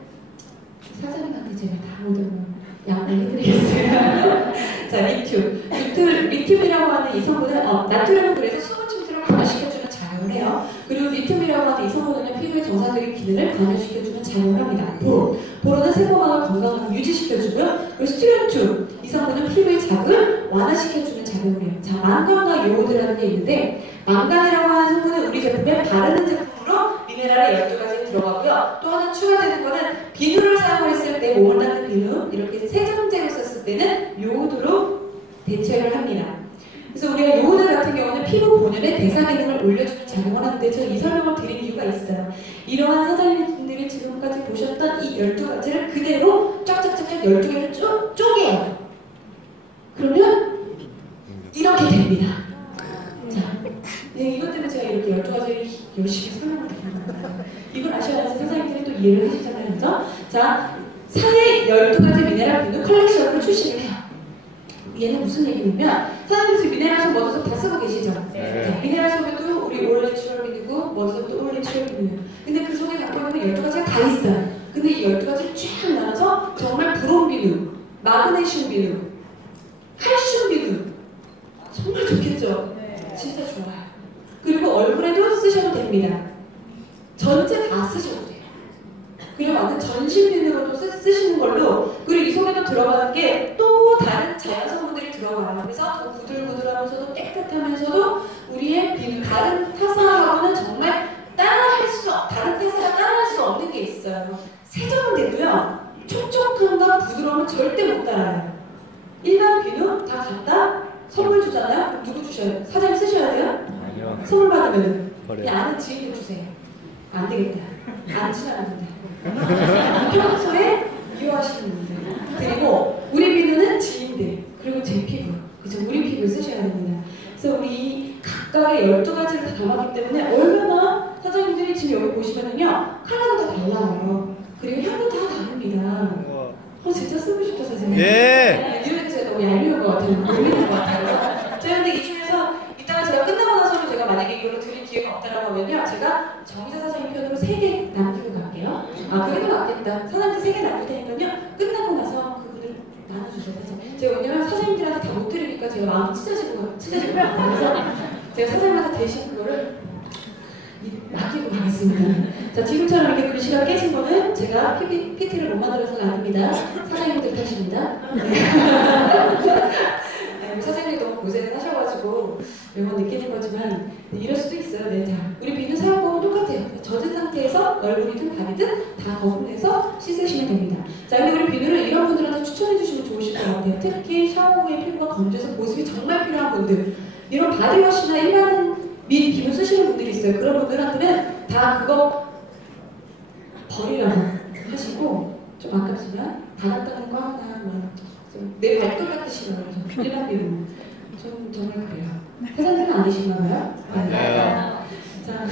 사장님한테 제가 다 모든 양보해드리겠어요. 자, 리튬이라고 하는 이 성분은 나트륨은 그래서 수분 침투를 강화시켜주는 작용을 해요. 그리고 리튬이라고 하는 이 성분은 피부의 정상적인 기능을 강화시켜주는 작용을 합니다. 보로는 세포막을 건강하게 유지시켜주고요. 그리고 스티론튬, 이 성분은 피부의 자극을 완화시켜주는 작용을 해요. 자, 망간과 요오드라는 게 있는데 망간이라고 하는 성분은 우리 제품에 바르는 제품으로 미네랄이 12가지 들어가고요. 또 하나 추가되는 거는 비누를 사용했을 때 몸을 닦는 비누, 이렇게 세정제로 썼을 때는 요오드로 대체를 합니다. 그래서 우리가 요오드 같은 경우는 피부 본연의 대사 기능을 올려주는 작용을 하는데 제가 이 설명을 드린 이유가 있어요. 이러한 사장님들이 지금까지 보셨던 이 12가지를 그대로 쫙쫙쫙쫙 12개를 쪼개요. 그러면 이렇게 됩니다. 자, 네, 이것 때문에 제가 이렇게 12가지를 열심히 설명을 드리는 거예요. 이걸 아셔야지 선생님들이 또 이해를 하시잖아요. 그죠? 자, 사해 12가지 미네랄 비누 컬렉션을 출시를 해요. 얘는 무슨 얘기냐면 사장님들 미네랄 속 머드속 다 쓰고 계시죠? 네. 자, 미네랄 속에도 우리 올레추럴 비누고 머드속도 올레추럴 비누. 근데 그 속에 갖고 있는 12가지가 다 있어요. 근데 이 12가지를 쫙 나눠서 정말 브롬 비누, 마그네슘 비누, 칼슘 비누. 정말 좋겠죠? 네. 진짜 좋아요. 그리고 얼굴에도 쓰셔도 됩니다. 전체 다 쓰셔도 돼요. 그리고 완전 전신 비누로도 쓰시는 걸로. 그리고 이 속에도 들어가는 게 또 다른 자연 성분들이 들어가요. 그래서 더 부들부들하면서도 깨끗하면서도 우리의 비누, 다른 타사하고는 정말 다른 타사가 따라할 수 없는 게 있어요. 세정은 돼도요, 촉촉함과 부드러움은 절대 못 따라요. 일반 비누 다 갖다 선물 주잖아요? 누구 주셔요? 사장님 쓰셔야 돼요? 아니요. 선물 받으면 버려요. 아는 지인을 주세요. 안 되겠다. 안 친하는데. 평소에 미워하시는 분들. 그리고 우리 비누는 지인들. 그리고 제 피부. 그죠? 우리 피부를 쓰셔야 됩니다. 그래서 우리 각각의 12가지를 다 담았기 때문에 얼마나 사장님들이 지금 여기 보시면은요, 컬러도 다 달라요. 그리고 향도 다 다릅니다. 진짜 쓰고 싶다, 사장님. 예. 이렇게 제가 너무 얄미운 것 같아요. 놀리는 것 같아요. 제가 근데 이 중에서 이따가 제가 끝나고 나서는 제가 만약에 이걸로 드릴 기회가 없다라고 하면요, 제가 정의사 사장님 편으로 3개 남기고 갈게요. 그게 더 낫겠다. 사장님한테 3개 남길 테니까요, 끝나고 나서 그분을 나눠주세요. 제가 왜냐면 사장님들한테 다 못 드리니까 제가 마음이 찢어질 것 같아요. 그래서 제가 사장님한테 대신 그거를 맡기고 가겠습니다. 자, 지금처럼 이렇게 글씨가 깨진 거는 제가 PT를 못 만들어서가 아닙니다. 사장님들 탓입니다. 네. 사장님이 너무 고생을 하셔가지고 저도 매번 느끼는 거지만 이럴 수도 있어요. 네, 자, 우리 비누 사용법은 똑같아요. 젖은 상태에서 얼굴이든 발이든 다 거품내서 씻으시면 됩니다. 자, 근데 우리 비누를 이런 분들한테 추천해 주시면 좋으실 것 같아요. 특히 샤워 후에 피부가 건조해서 보습이 정말 필요한 분들, 이런 바디워시나 일반 민 비누 쓰시는 분들이 있어요. 그런 분들한테는 다 그거 버리라고 하시고, 좀 아깝지만 바닥 닦는 거 하나 내 발톱 닦으시는 거죠. 일반 비누. 전 정말 그래요. 회장님은 아니신가 봐요? 자,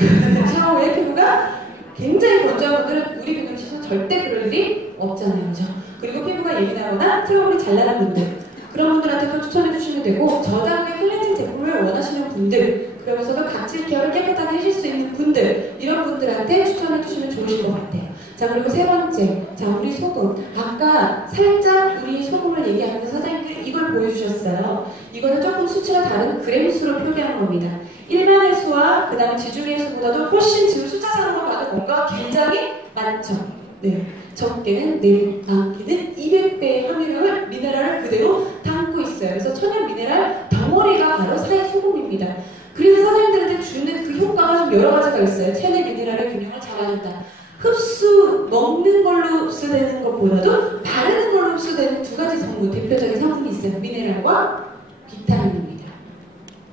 샤워 후에 피부가 굉장히 건조한 분들은 우리 비누를 씻으면 절대 그럴 일이 없잖아요. 그죠? 그리고 피부가 예민하거나 트러블이 잘 나는 분들, 그런 분들한테 또 추천해 주시면 되고, 저장후에 클렌징 제품을 원하시는 분들, 그러면서도 각질 케어를 깨끗하게 하실 수 있는 분들, 이런 분들한테 추천해 주시면 좋으실 것 같아요. 자, 그리고 세 번째, 자, 우리 소금. 아까 살짝 우리 소금을 얘기하면서 사장님들이 이걸 보여주셨어요. 이거는 조금 수치가 다른 그램 수로 표기한 겁니다. 일반의 수와 그 다음에 지중해 수보다도 훨씬 지금 숫자상으로 봐도 뭔가 굉장히 많죠. 네. 적게는 4배, 많게는 200배의 함유량을 미네랄을 그대로 담고 있어요. 그래서 천연 미네랄 덩어리가 바로 사의 소금입니다. 그래서 사장님들한테 주는 그 효과가 좀 여러 가지가 있어요. 체내 미네랄의 균형을 잡아준다. 흡수, 먹는 걸로 흡수되는 것보다도 바르는 걸로 흡수되는 두 가지 성분, 대표적인 성분이 있어요. 미네랄과 비타민입니다.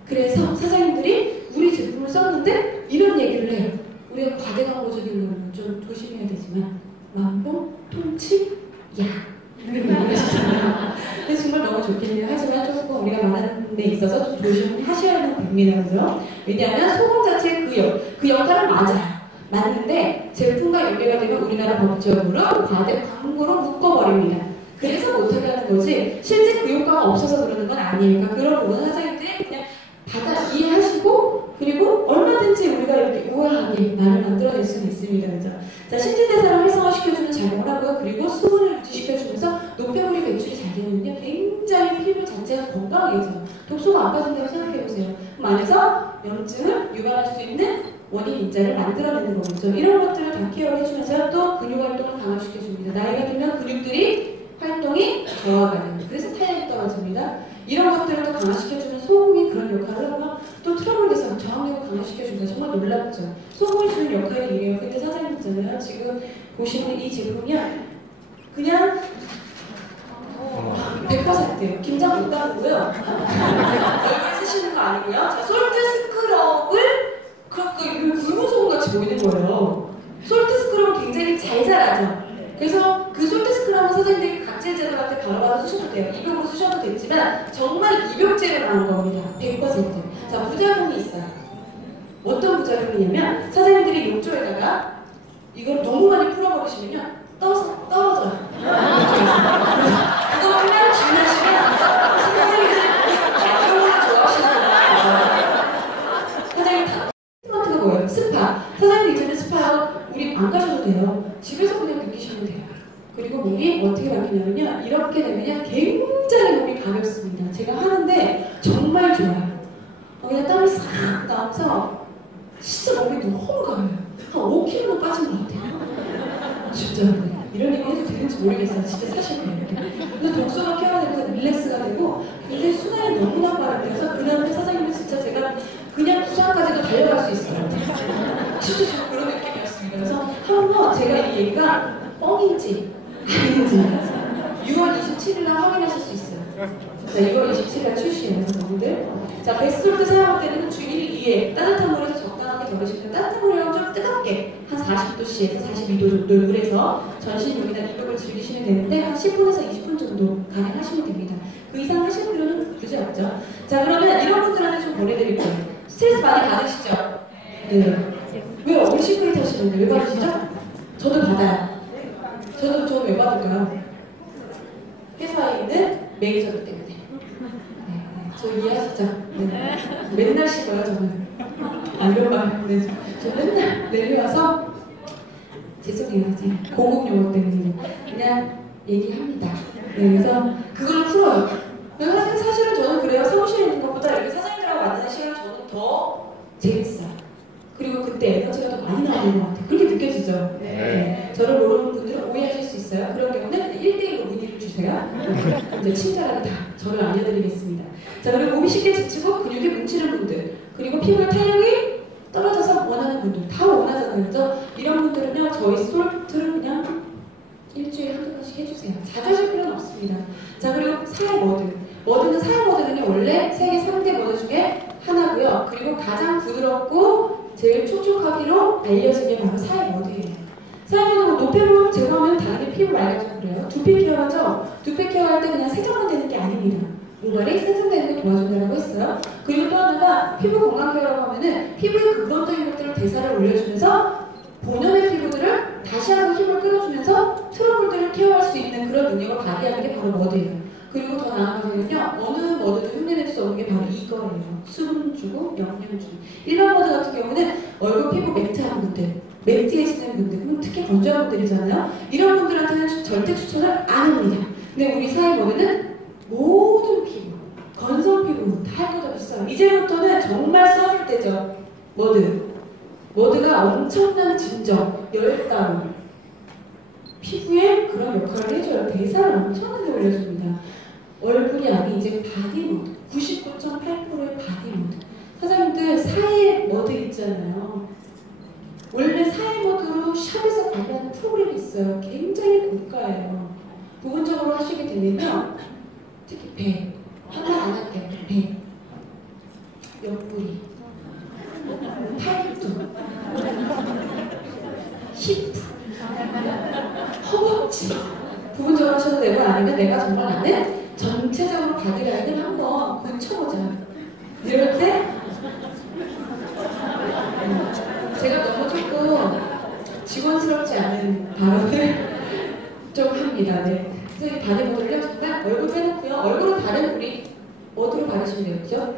그래서 사장님들이 우리 제품을 썼는데 이런 얘기를 해요. 우리가 과대광고적인 걸 좀 조심해야 되지만 만병, 통치, 약 이렇게 얘기하시잖아요. 근데 정말 너무 좋겠네요. 하지만 조금 우리가 말하는 데 있어서 좀 조심하셔야 됩니다. 그죠? 왜냐하면 소금 자체의 그 역할은 맞아요. 맞는데 제품과 연계가 되면 우리나라 법적으로 과대 광고로 묶어버립니다. 그래서 못하게 하는 거지 실제 그 효과가 없어서 그러는 건 아니에요. 그러니까 그런 부분은 사장님들이 그냥 받아 이해하시고, 그리고 얼마든지 우리가 이렇게 우아하게 말을 만들어낼 수는 있습니다. 그죠? 자, 신진대사를 활성화시켜주는 작용을 하고요. 그리고 수분을 유지시켜주면서 노폐물이 배출이 잘 되면요, 굉장히 피부 자체가 건강해져요. 독소가 안 빠진다고 생각해보세요. 그럼 안에서 염증을 유발할 수 있는 원인 인자를 만들어내는 거겠죠. 이런 것들을 다 케어해주면서 또 근육 활동을 강화시켜줍니다. 나이가 들면 근육들이 활동이 저하가 돼요. 그래서 탄력이 떨어집니다. 이런 것들을 또 강화시켜주는 소금이 그런 역할을 하고, 또 트러블 대상 저항력을 강화시켜준다. 정말 놀랍죠. 소금이 주는 역할이 이래요. 근데 사장님 있잖아요. 지금 보시는 이 제품이요, 그냥 100%예요. 김장 못 따르고요. 얼굴에 쓰시는 거 아니고요. 자, 솔트 스크럽을 그 굵은 소금같이 보이는 거예요. 솔트 스크럽은 굉장히 잘 자라죠. 그래서 그 솔트 스크럽은 사장님들이 각질 제거할 때 바로바로 쓰셔도 돼요. 입욕으로 쓰셔도 되지만 정말 입욕제로 나온 겁니다. 100%. 자, 부작용이 있어요. 어떤 부작용이냐면 사장님들이 욕조에다가 이걸 너무 많이 풀어버리시면요, 떨어져요. 그거 그냥 주무시면 사장님들이 약용을 좋아하시는 거예요. 사장님 스파트가 뭐예요? 스파. 사장님 이제는 스파 우리 안 가셔도 돼요. 집에서 그냥 느끼시면 돼요. 그리고 몸이 어떻게 바뀌냐면요, 이렇게 되면요 굉장히 몸이 가볍습니다. 제가 하는데 정말 좋아요. 그냥 땀이 싹 나면서 진짜 몸이 너무 가벼워요. 한 5kg 빠진 것 같아요. 진짜 이런 얘기 해도 되는지 모르겠어요. 진짜 사실이에요. 근데 독소가 케어되면서 릴렉스가 되고 굉장히 순환이 너무나 빠르면서 그다음에 사장님은 진짜 제가 그냥 부산까지도 달려갈 수 있을 것 같아요. 진짜 좀 그런 느낌이었습니다. 그래서 한번 제가 이 얘기가 뻥인지 아닌지 6월 27일날 확인하실 수 있어요. 자, 6월 27일날 출시해요, 여러분들. 자, 베스솔트 사용할 때는 주 1, 2회 따뜻한 물에서 적당하게 덜으시면, 따뜻한 물이랑 좀 뜨겁게 한 40도씨에서 42도 정도의 물에서 전신욕이나 입욕을 즐기시면 되는데 한 10분에서 20분 정도 가능하시면 됩니다. 그 이상 하실 필요는 굳이 없죠. 자, 그러면 이런 분들한테 좀 보내드릴 거예요. 스트레스 많이 받으시죠? 네. 왜 얼굴 시크릿 하시는데 왜 받으시죠? 저도 받아요. 저는 왜 받을까요? 회사에 있는 매니저들 때문에. 네, 저 이해하시죠? 네. 맨날 씹어요, 저는. 안 그런가요? 네. 저 맨날 내려와서 죄송해요. 고급 용어 때문에 그냥 얘기합니다. 네, 그래서 그걸 풀어요. 사실은 저는 그래요. 사무실에 있는 것보다 이렇게 사장님들하고 만나는 시간이 저는 더 재밌어요. 그리고 그때 에너지가 더 많이 나오는 것 같아요. 그렇게 느껴지죠? 네. 저를 모르는 분들은 오해하실 수 있어요. 그런 경우는 1대1로 문의를 주세요. 이제 친절하게 다 저를 알려드리겠습니다. 자, 그리고 몸이 쉽게 지치고 근육이 피부의 탄력이 떨어져서 원하는 분들 다 원하잖아요. 그래서 이런 분들은요, 저희 솔트를 그냥 일주일에 한두 번씩 해주세요. 자주 하실 필요는 없습니다. 자, 그리고 사이 머드. 사이 머드는요, 원래 세계 3대 머드 중에 하나고요. 그리고 가장 부드럽고 제일 촉촉하기로 알려진 게 바로 사이 머드예요. 사이 머드는 노폐물 제거하면 당연히 피부 맑아지고 그래요. 두피 케어하죠? 두피 케어할 때 그냥 세정만 되는 게 아닙니다. 모발이 생성되는 걸 도와준다고 했어요. 그리고 또 하나가 피부 건강 케어라고 하면은 피부의 근본적인 것들을 대사를 올려주면서 본연의 피부들을 다시 한번 힘을 끌어주면서 트러블들을 케어할 수 있는 그런 능력을 발휘하는 게 바로 머드예요. 그리고 더 나은 것은요, 어느 머드도 흉내낼 수 없는 게 바로 이거예요. 수분 주고 영양 주고. 일반 머드 같은 경우는 얼굴 피부 매트한 분들, 매트해지는 분들, 특히 건조한 분들이잖아요. 이런 분들한테는 절대 추천을 안 합니다. 근데 우리 사이 머드는 모든 피부, 건성 피부 다 할 것 없어요. 이제부터는 정말 써줄 때죠. 머드가 엄청난 진정, 열가루, 피부에 그런 역할을 해줘요. 대사를 엄청나게 올려줍니다. 얼굴이 아닌 이제 바디 모드, 99.8%의 바디 모드. 사장님들 사이 머드 있잖아요. 원래 사이 머드로 샵에서 관리하는 프로그램이 있어요. 굉장히 고가예요. 부분적으로 하시게 되면요, 특히 배, 하나 안 할게요. 배, 옆구리, 팔뚝, 힙, 허벅지 부분적으로 하셔도 되고, 아니면 내가 정말 나는 전체적으로 바디라인을 한번 고쳐보자 이럴 때 제가 너무 조금 직원스럽지 않은 발언을 좀 합니다. 네. 그래서 이 바디 모드를요, 정말 얼굴 빼놓고요, 얼굴은 다른 우리 머드로 바르시면 돼요. 그죠?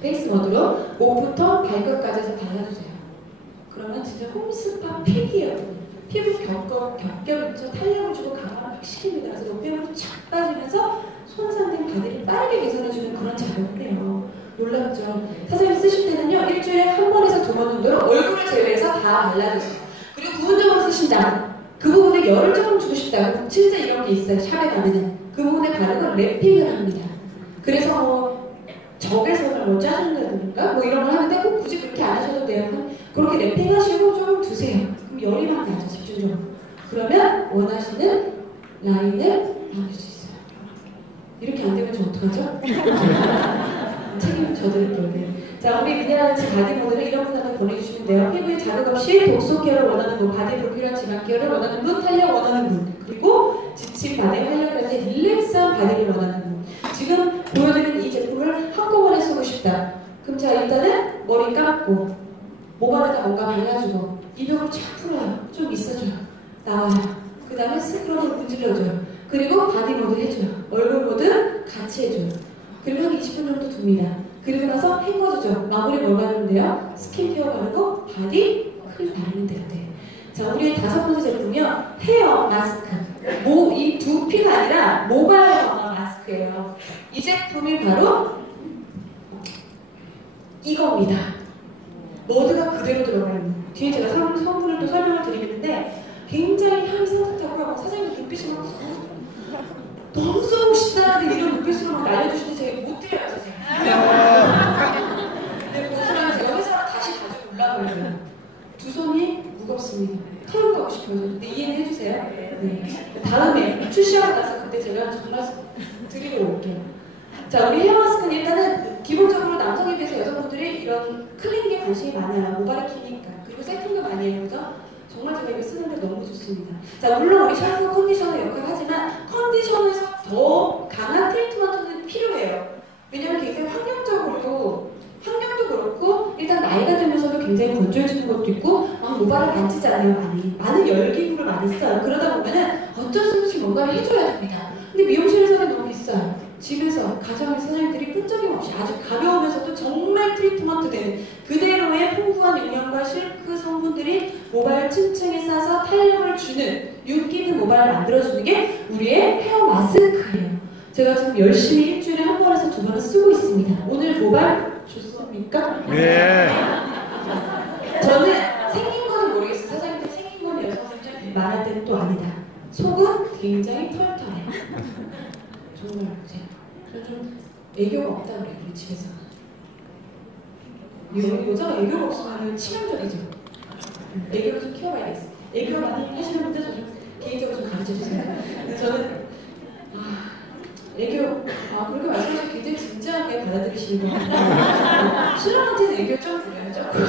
베이스 머드로 목부터 발끝까지 해서 발라주세요. 그러면 진짜 홈스파 팩이에요. 피부 겹겹 있죠? 탄력을 주고 강화를 막 시킵니다. 그래서 노폐물이 쫙 빠지면서 손상된 바디를 빠르게 개선해주는 그런 작업을 해요. 놀랍죠? 사장님 쓰실 때는요, 일주일에 한 번에서 두 번 정도로 얼굴을 제외해서 다 발라주세요. 그리고 부분적으로 쓰신다. 그 부분에 열을 조금 주고 싶다. 진짜 이런 게 있어요. 샵에 가면은. 그 부분에 바르고 랩핑을 합니다. 그래서 뭐 적외선을 뭐 짜준다든가 뭐 이런 걸 하는데 꼭 굳이 그렇게 안 하셔도 돼요. 그렇게 랩핑 하시고 조금 두세요. 그럼 열이 막 나죠, 집중적으로. 그러면 원하시는 라인을 만들 수 있어요. 이렇게 안 되면 저 어떡하죠? 책임을 져드릴게요. 네. 자, 우리 미네랄치 바디 모델을 이런 분한테 보내주시면 돼요. 피부에 자극 없이 독소 케어를 원하는 분, 바디 불필요한 지방 케어를 원하는 분, 탄력 원하는 분, 그리고 지친 바디 활력을 때 릴렉스한 바디를 원하는 분. 지금 보여드리는 이 제품을 한꺼번에 쓰고 싶다. 그럼 자, 일단은 머리 감고 모발에다 뭔가 발라주고 이벽을 쫙 풀어요. 좀 있어줘요. 나와요. 그 다음에 스크럽을 문질러줘요. 그리고 바디 모드 해줘요. 얼굴 모드 같이 해줘요. 그리고 한 20분 정도 둡니다. 그리고 나서 헹궈주죠. 마무리 뭘 바르는데요? 스킨케어 바르고 바디 크림 바르면 되는데. 자, 우리의 5번째 제품이요, 헤어 마스크. 이 두피가 아니라 모발 건강 마스크예요. 이 제품이 바로 이겁니다. 머드가 그대로 들어가는. 뒤에 제가 성분을 또 설명을 드리는데 굉장히 향이 산뜻하고 사장님 눈빛이 막 너무 써보고 싶다는데 이런 눈빛으로 막 날려주시는데 제가 못 드려요, 사장님. 근데 보수라면 제가 회사로 다시 가지고 올라가려고요. 두 손이 무겁습니다. 털고 가고 싶어요. 근데 이해는 해주세요. 네. 다음에 출시하고 나서 그때 제가 정말 드리러 올게요. 자, 우리 헤어 마스크는 일단은 기본적으로 남성에 비해서 여성분들이 이런 클린게 관심이 많아요. 모발이 기니까. 그리고 세팅도 많이 해요. 그죠? 정말 제가 이거 쓰는데 너무 좋습니다. 자, 물론 우리 샴푸 컨디셔너 역할을 하지만 컨디셔너에서 더 강한 트리트먼트는 필요해요. 왜냐면 굉장히 환경도 그렇고 일단 나이가 들면서도 굉장히 건조해지는 것도 있고 모발을 만지잖아요. 많은 열기구를 많이 써요. 그러다 보면은 어쩔 수 없이 뭔가를 해줘야 됩니다. 근데 미용실에서는 너무 비싸요. 집에서 가정의 사장님들이 끈적임 없이 아주 가벼우면서도 정말 트리트먼트 되는 그대로의 풍부한 영양과 실크 성분들이 모발 층층에 싸서 탄력을 주는 윤기 있는 모발을 만들어주는 게 우리의 헤어 마스크예요. 제가 지금 열심히 일주일에 한 번에서 두 번을 쓰고 있습니다. 오늘 모발 좋습니까? 예. 저는 생긴 거는 모르겠어요. 사장님들 생긴 거는 여성분들 말할 때는 또 아니다. 속은 굉장히 털털해요. 정말 저 좀 애교가 없다 그래요, 우리 집에서. 여자가 애교가 없으면 치명적이죠. 애교를 좀 키워봐야겠어. 애교 많이 하시는 분들 좀 개인적으로 좀 가르쳐주세요. 저는 애교, 그렇게 말씀하시면 굉장히 진지하게 받아들이시는 것 같아요. 신랑한테는 애교 좀 부려요, 조금.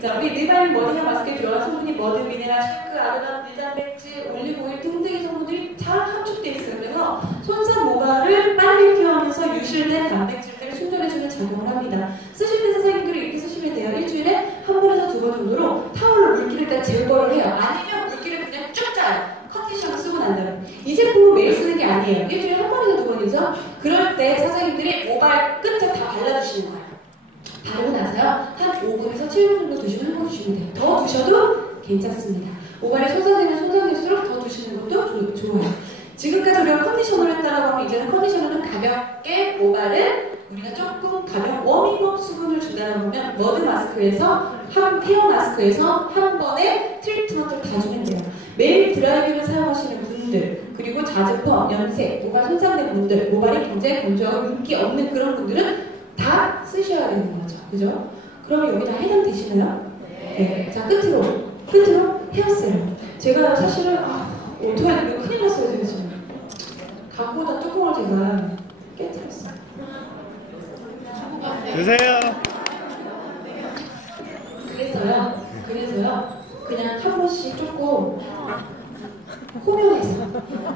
자, 우리 리바인 머리와 마스크에 들어간 성분이 머드, 미네랄, 싱크, 아르간, 밀단백질, 올리브오일 등등의 성분들이 잘 함축되어 있어요. 그래서 손상 모발을 빨리 케어하면서 유실된 단백질들을 충전해주는 작용을 합니다. 쓰실 때 선생님들이 이렇게 쓰시면 돼요. 일주일에 한 번에서 두 번 정도로 타월로 물기를 일단 제거를 해요. 아니면 물기를 그냥 쭉 짜요. 컨디셔너 쓰고 난 다음에. 이 제품은 매일 쓰는 게 아니에요. 일주일에 한 번에서 두 번이죠. 그럴 때 사장님들이 모발 끝에 다 발라주시는 거예요. 바르고 나서요, 한 5분에서 7분 정도 두시면 헹궈주시면 돼요. 더 두셔도 괜찮습니다. 모발이 손상될수록 더 두시는 것도 좋아요. 지금까지 우리가 컨디셔너를 했다라고 하면 이제는 컨디셔너는 가볍게 모발을 우리가 조금 가벼운 워밍업 수분을 준다라고 하면 머드 마스크에서 헤어 마스크에서 한 번에 트리트먼트를 다 주면 돼요. 매일 드라이기를 사용하시는 분들, 그리고 자주펌, 염색, 모발 손상된 분들, 모발이 굉장히 건조하고 윤기 없는 그런 분들은 다 쓰셔야 되는 거죠. 그죠? 그럼 여기 다 해당되시나요? 네. 자, 끝으로 헤어세럼. 제가 사실은 어떡하냐, 이거 큰일 났어요, 제가 지금. 각보다 뚜껑을 제가 깨뜨렸어요. 드세요. 그래서요, 그냥 한 번씩 조금 호명해서,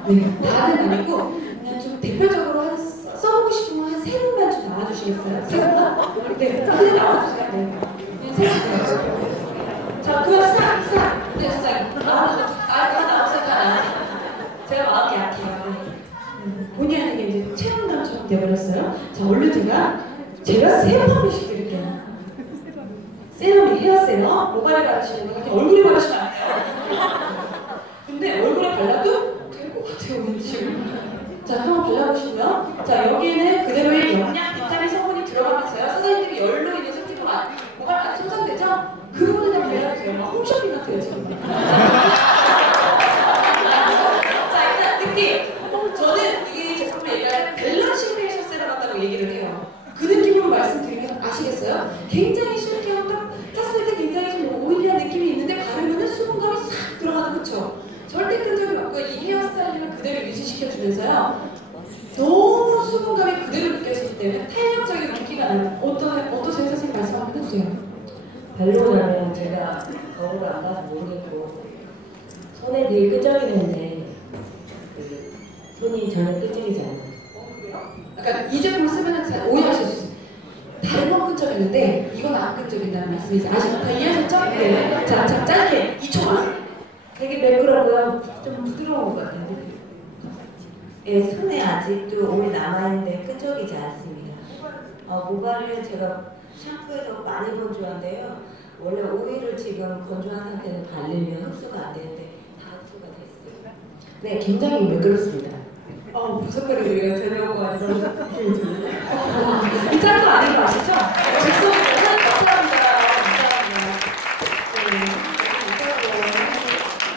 네, 다는 아니고, 그냥 좀 대표적으로 써보고 싶으면 한 3분만 좀 나와주시겠어요? 3분만? 네, 그냥 나와주세요. 네. 그냥 3분. 자, 그만 스탑! 네, 선생님. 나왔으니까 제가 마음이 약해요. 본의아니게 이제 체험담처럼 돼버렸어요. 자, 얼른 제가 세럼씩 드릴게요. 세럼이 헤어세럼, 모발에 바르시는 거, 그냥 얼굴에 바르시면 안 돼요. 근데 얼굴에 발라도 될 것 같아요, 왠지. 자, 한번 발라보시고요. 자, 여기에는 그대로의 영양, 비타민 성분이 들어가면서요. 선생님들이 열로 인해서 피부 모발 많이 손상되죠? 그 부분에 발라주세요. 막 홈쇼핑 같아요, 지금. 자, 일단 느낌. 저는 이 제품을 얘기할 밸런싱 페이셜 세럼 같다고 얘기를 해요. 그 느낌으로 말씀드리면 아시겠어요? 굉장히 실키하고 땄을 때 굉장히 좀 오일리한 느낌이 있는데 바르면은 수분감이 싹 들어가는, 그쵸? 절대 끈적이 없고 이 헤어스타일링을 그대로 유지시켜주면서요. 너무 수분감이 그대로 느껴지기 때문에 탄력적인 물기가 나요. 어떠세요? 선생님 말씀 한번 해주세요. 바르고 나면 제가 거울을 안 봐서 모르겠고 손에 되게 끈적이는데 손이 전혀 끈적이지 않아요. 약간 이 제품을 쓰면 잘 오해하실 수 있어요. 다른 건 끈적이는데 이건 안 끈적인다는 말씀이세요. 다 이해하셨죠? 네. 자, 짧게 2초만. 되게 매끄러고요. 좀 부드러운 것 같아요. 예, 손에 아직도 오일 남아있는데 끈적이지 않습니다. 모발을 제가 샴푸해서 많이 건조한데요. 원래 오일을 지금 건조한 상태에서 바르면 흡수가 안 되는데 다 흡수가 됐어요. 네, 굉장히 매끄럽습니다. 무섭거든요. 우리가 제대로 아니라 느낌이 드는데. 이 짝도 아닌 거 아시죠? 죄송합니다. 감사합니다.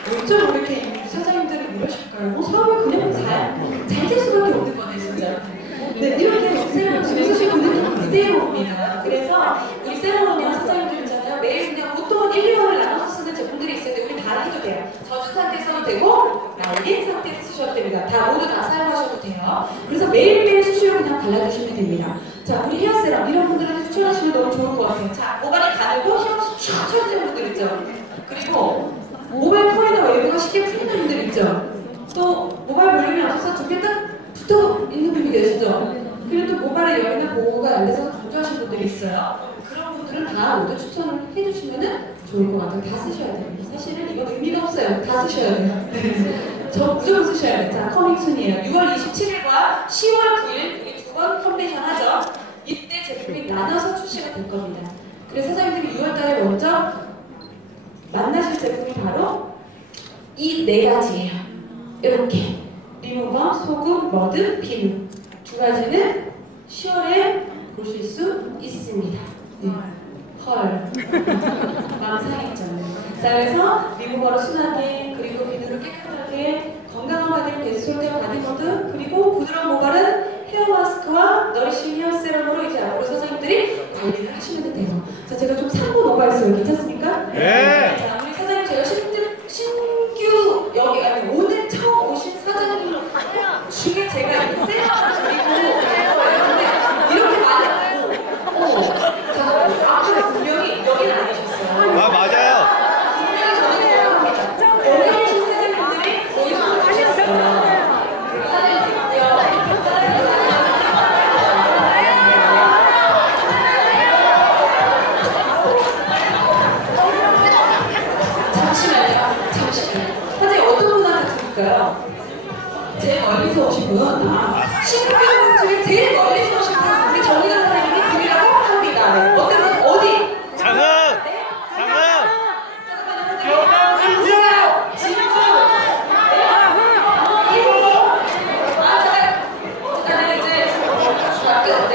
어쩜 이렇게 사장님들은 이러실까요? 사업이 그냥 잘 될 수밖에 없는 거네, 진짜. 네, 이렇게 세럼을 지금 쓰시고 그대로입니다. 그래서 우리 세럼은요, 사장님들 있잖아요. 매일 그냥 보통은 1, 2번을 나눠서 쓰는 제품들이 있는데 우리 다 해도 돼요. 젖은 상태 써도 되고 말린 상태에서 쓰셔도 됩니다. 모두 다 사용하셔도 돼요. 그래서 매일매일 수시로 그냥 발라주시면 됩니다. 자, 우리 헤어세럼 이런 분들은 추천하시면 너무 좋을 것 같아요. 자, 모발이 가늘고 휘어서 쭉 쳐지는 분들 있죠. 그리고 모발 컬이나 웨이브가 쉽게 풀리는 분들 있죠. 또 모발 볼륨이 없어서 두께 딱 붙어 있는 분이 계시죠. 그리고 또 모발에 열이나 보호가 안 돼서 건조하신 분들이 있어요. 그런 분들은 다 모두 추천을 해주시면 좋을 것 같아요. 다 쓰셔야 돼요. 사실은 이건 의미가 없어요. 다 쓰셔야 돼요. 저 무조건 쓰셔야 돼요. 자, 커밍순이에요. 6월 27일과 10월 9일 우리 2번 컨벤션 하죠. 이때 제품이 나눠서 출시가 될 겁니다. 그래서 사장님들이 6월달에 먼저 만나실 제품이 바로 이 4가지예요. 이렇게 리무버, 소금, 머드, 비누. 2가지는 10월에 보실 수 있습니다. 네. 헐. 마음 상했죠. 자, 그래서 리무버로 순하게, 그리고 비누로 깨끗하게, 건강한 바디를 베스톨테 바디모드, 그리고 부드러운 모발은 헤어 마스크와 너리싱 헤어 세럼으로 이제 앞으로 선생님들이 관리를 하시면 돼요. 자, 제가 좀 3분 오버했어요. 괜찮습니까? 네. 자, 우리 사장님 제가 신규 여기 아니 오늘 처음 오신 사장님 중에 제가 이 셀러를 드리고 거예요. 근데 이렇게 많이 자, 아까 분명히 여기는 아니셨어요. 아, 맞아요. 분명히 저는 생각합니다. 여기 계신 사장님들이 거의 손을 하셨어요. 잠시만요. 사장님 어떤 분한테 드릴까요? 제일 멀리서 오신 분. 신규 중에 제일 멀리서 오신 분. 우리 정의당 사장님이 드리라고 합니다. 네. 어떤 분? 어디? 장흥! 네? 장흥! 진주! 진주! 네? 이거! 잠깐 이제 끝. 네.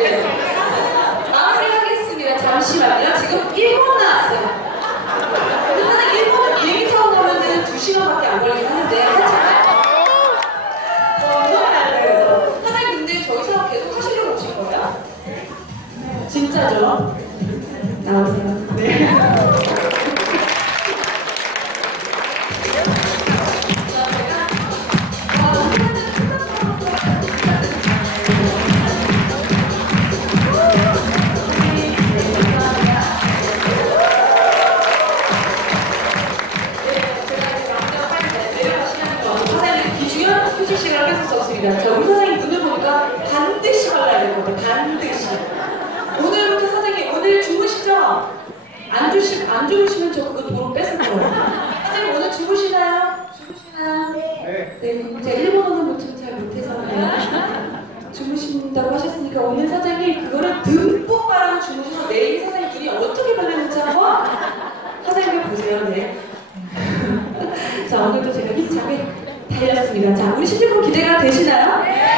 마무리하겠습니다. 잠시만요. 지금 1분 나왔어요. 하나 1분 비행기 타고 가면은 2시간밖에 안 걸리긴 하는데 하지만 그래서 사장님 근데 저희 사업 계속 하시려고 오신 거예요? 진짜죠? 나오세요. 네. 자, 제가 휴식 시간을 뺏을 수 없습니다. 자, 우리 사장님 눈을 보니까 반드시 발라야 될 것 같아요. 반드시. 오늘부터 사장님, 오늘 주무시죠? 안 주무시면 저 그거 돈 뺏을 거예요. 사장님, 오늘 주무시나요? 주무시나요? 네. 네, 제가 일본어는 뭐좀 잘 못해서. 네. 주무신다고 하셨으니까 오늘 사장님, 그거를 듬뿍 바르고 주무셔서 내일 사장님 눈이 어떻게 변했는지 한번 사장님 보세요. 네. 자, 오늘도 제가 힘차게 달렸습니다. 자, 우리 신주분 기대가 되시나요? 네!